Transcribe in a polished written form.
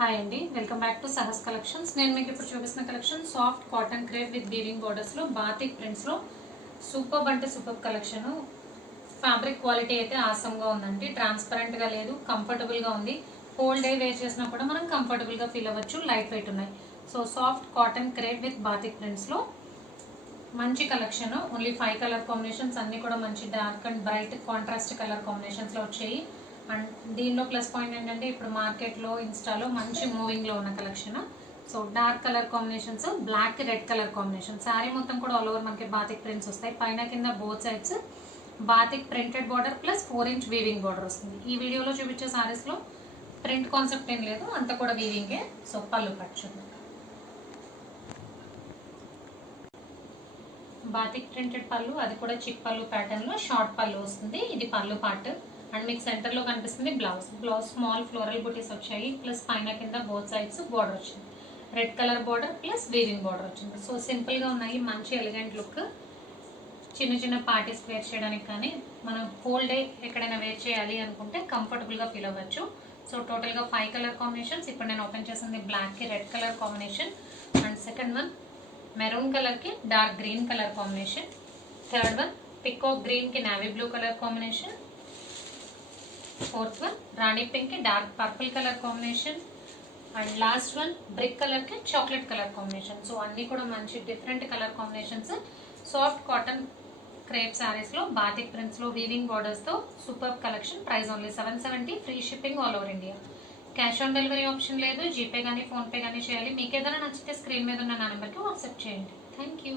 Hi అండి, welcome back to Sahas collections. నేను మీకు ఇప్పుడు చూపిస్తున్న collection soft cotton crepe with weaving బోర్డర్స్లో బాతిక్ ప్రింట్స్లో సూపర్ అంటే సూపర్ కలెక్షన్. ఫ్యాబ్రిక్ క్వాలిటీ అయితే ఆసంగా ఉందండి. ట్రాన్స్పరెంట్గా లేదు, కంఫర్టబుల్గా ఉంది. హోల్ డే వేర్ చేసినా కూడా మనం కంఫర్టబుల్గా ఫీల్ అవ్వచ్చు. లైట్ వెయిట్ ఉన్నాయి. So soft cotton crepe with batik ప్రింట్స్లో మంచి కలెక్షన్. ఓన్లీ 5 కలర్ కాంబినేషన్స్, అన్నీ కూడా మంచి dark and bright contrast colour కాంబినేషన్స్లో వచ్చాయి. అండ్ దీనిలో ప్లస్ పాయింట్ ఏంటంటే ఇప్పుడు మార్కెట్లో ఇన్స్టాలో మంచి మూవింగ్లో ఉన్న collection. So dark colour combinations, black red colour combination. Sari మొత్తం కూడా ఆల్ ఓవర్ మనకి బాతిక్ ప్రింట్స్ వస్తాయి. పైన కింద both sides batik printed border plus 4 inch weaving border వస్తుంది. ఈ వీడియోలో చూపించే శారీస్లో ప్రింట్ కాన్సెప్ట్ ఏం లేదు, అంతా కూడా వీవింగే. సో పళ్ళు కట్ చూడండి. బాతిక్ ప్రింటెడ్ పళ్ళు, అది కూడా చిక్ పళ్ళు ప్యాటర్న్లో షార్ట్ పళ్ళు వస్తుంది. ఇది పళ్ళు పార్ట్. అండ్ మీకు సెంటర్లో కనిపిస్తుంది బ్లౌజ్ స్మాల్ ఫ్లోరల్ బుటీస్ వచ్చాయి. ప్లస్ పైన కింద బోత్ సైడ్స్ బార్డర్ వచ్చింది. Red colour border plus weaving border వచ్చింది. సో సింపుల్గా ఉన్నాయి, మంచి ఎలిగెంట్ లుక్. చిన్న చిన్న పార్టీస్ వేర్ చేయడానికి కానీ మనం హోల్ డే ఎక్కడైనా వేర్ చేయాలి అనుకుంటే కంఫర్టబుల్గా ఫీల్ అవ్వచ్చు. సో టోటల్గా 5 కలర్ కాంబినేషన్స్. ఇప్పుడు నేను ఓపెన్ చేసింది బ్లాక్కి red colour combination. And second one maroon కలర్కి dark green colour combination. Third one peacock గ్రీన్కి navy blue colour combination. Fourth one రాణి పింక్ కి dark purple colour combination. And last one brick colour కి chocolate colour combination. So అన్ని కూడా మంచి different colour combinations. Soft cotton crepe saris లో batik prints లో weaving borders తో super collection. Price only 770. Free shipping all over India. Cash on delivery option లేదు. GPay కానీ PhonePe కానీ చేయాలి. మీకు ఏదైనా నచ్చితే స్క్రీన్ మీద ఉన్న నా నెంబర్కి వాట్సాప్ చేయండి. Thank you.